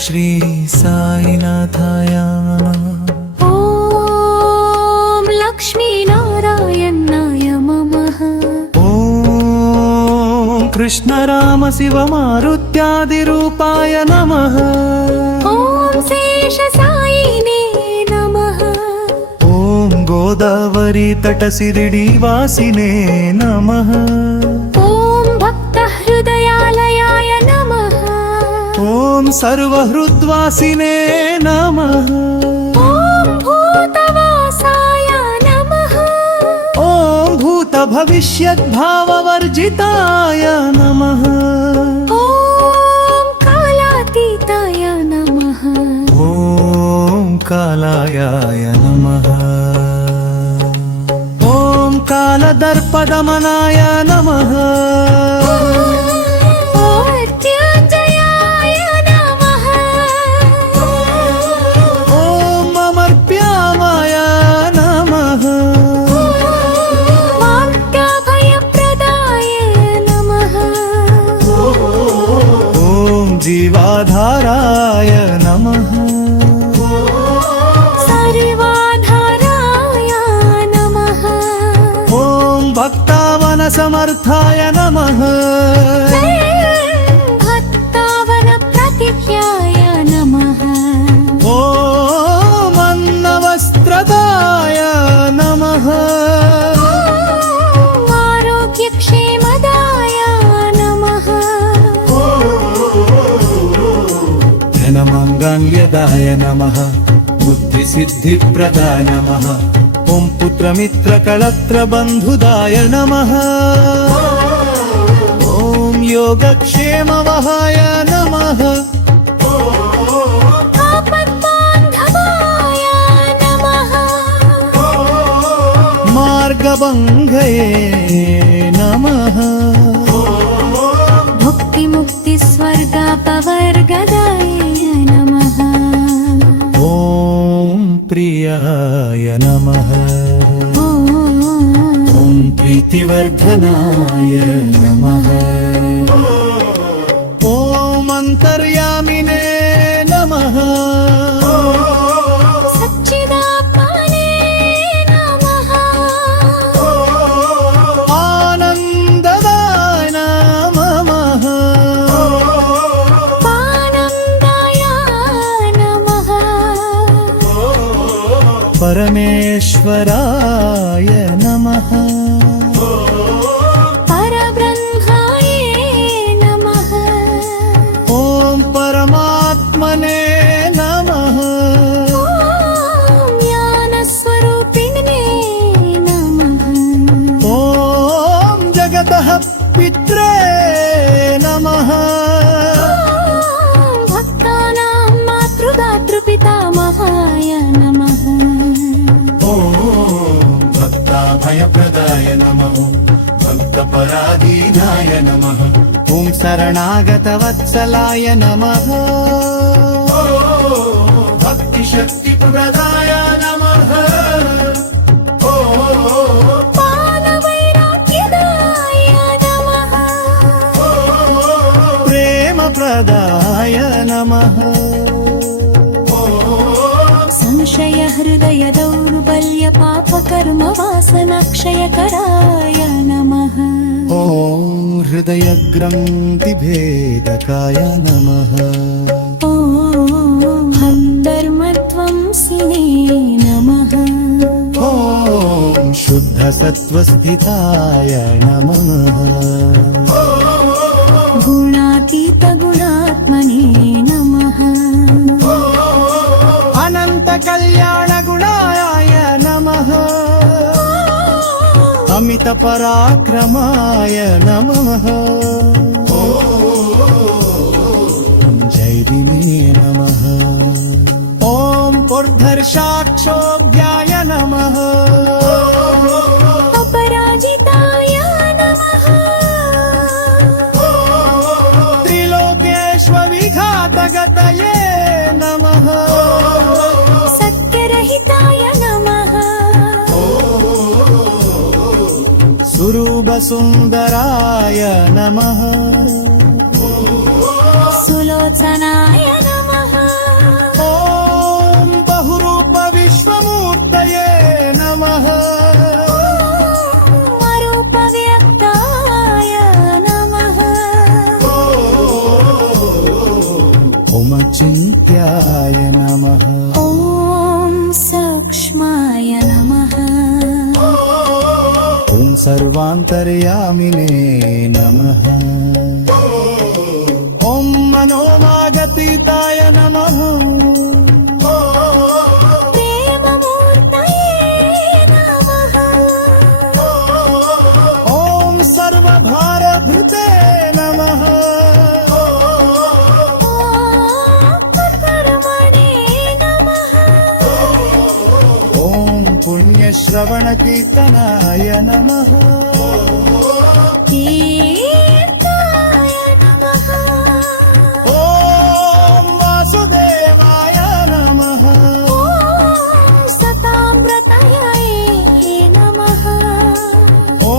श्री साईनाथाय ॐ लक्ष्मीनारायणाय नमः। ॐ कृष्ण राम शिव मारुत्यादिरूपाय नमः। ॐ शेषसायिने नमः। ॐ गोदावरी तटसिरिडी वासिने नमः। ॐ भक्तहृदयालयाय नमः। ॐ सर्वहृद्वासिने नमः। ॐ भूतवासाय नमः। ॐ भूतभविष्यद्भाववर्जिताय नमः। ॐ कालातीताय नमः। ॐ कालायाय नमः। ॐ कालदर्पदमनाय नमः। जीवाधाराय नमः। सर्वाधाराय नमः। ॐ भक्तावनसमर्थाय नमः। भक्तावनप्रतिज्ञाय नमः। ॐ अन्नवस्त्रदाय नमः। आरोग्यक्षेमदाय नमः। धनमाङ्गल्यदाय नमः। बुद्धिसिद्धिप्रदाय नमः। ॐ पुत्रमित्रकलत्रबन्धुदाय नमः। ॐ योगक्षेमवहाय नमः। आपद्बान्धवाय नमः। मार्गभङ्गये नमः। भुक्तिमुक्तिस्वर्गापवर्गदाय नमः। ॐ प्रियाय नमः। ॐ प्रीतिवर्धनाय नमः। ॐ अन्तर्यामिने नमः। सच्चिदात्मने नमः। आनन्ददाय नमः। आनन्दाय नमः। परमेश्वराय नमः। परब्रह्माय नमः। ॐ परमात्मने नमः। ॐ ज्ञानस्वरूपिणे नमः। ॐ जगतः पित्रे नमः। ॐ भक्तानां मातृदातृपितामहाय नमः। ॐ भक्ताभयप्रदाय नमः। भक्तपराधीनाय नमः। ॐ शरणागतवत्सलाय नमः। भक्तिशक्तिप्रदाय नमः। ज्ञानवैराग्यदाय नमः। प्रेमप्रदाय नमः। संशयहृदय दौर्बल्य पापकर्मवासनाक्षयकराय नमः। ॐ हृदयग्रन्थिभेदकाय नमः। ॐ धर्मत्वंसिने नमः। ॐ शुद्धसत्त्वस्थिताय नमः। गुणातीतगुणात्मने नमः। अनन्तकल्याणगुणाय नमः। अमितपराक्रमाय नमः। जैदिने नमः। ॐ पुर्धर्षाक्षोभ्याय नमः। अपराजिताय नमः। त्रिलोकेष्वविघातगतये नमः। सत्यरहिताय नमः। सुरूपसुन्दराय नमः। सुलोचनाय नमः। चिन्त्याय नमः ॐ सूक्ष्माय नमः ॐ सर्वान्तर्यामिने नमः ॐ मनोभागतीताय नमः प्रेममूर्तये नमः ॐ सर्वभारभृते नमः कर्मणे नमः ॐ पुण्यश्रवणकीर्तनाय नमः तीर्थाय नमः ॐ वासुदेवाय नमः ॐ सताम्रतये नमः ॐ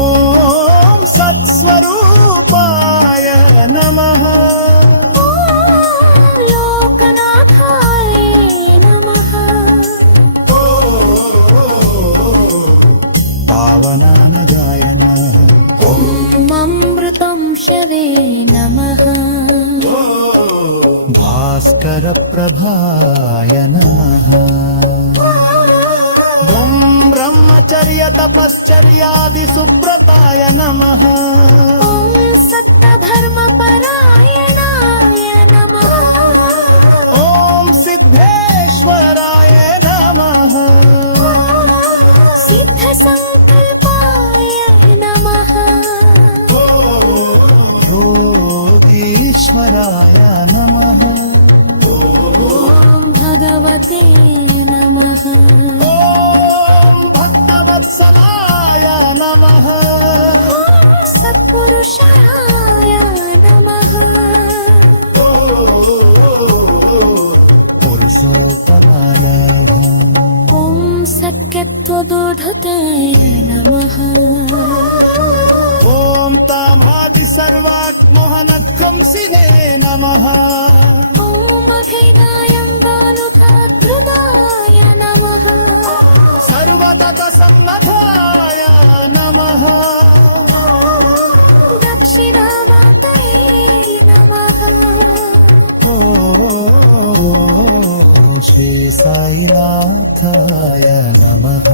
सत्स्वरूपाय नमः ॐ लोकनाथाय नमः पावनानजाय नमः ॐ अमृतं शवे नमः भास्करप्रभाय नमः ॐ ब्रह्मचर्यतपश्चर्यादिसुव्रताय नमः ॐ सत्यधर्मपरायणाय नमः ॐ सिद्धेश्वराय नमः सिद्धसङ्कल्पाय नमः योगीश्वराय नमः ॐ भगवते नमः ॐ भक्तवत्सलाय नमः सत्पुरुषाय नमः पुरुषोत्तमाय ॐ सत्यत्वबोधताय नमः ॐ तामादिसर्वात्मोहनध्वंसिने नमः ॐ अभिनयङ्गानुधाय नमः सर्वततसन्नधाय नमः दक्षिणावर्तये नमः ॐ श्री साईनाथाय नमः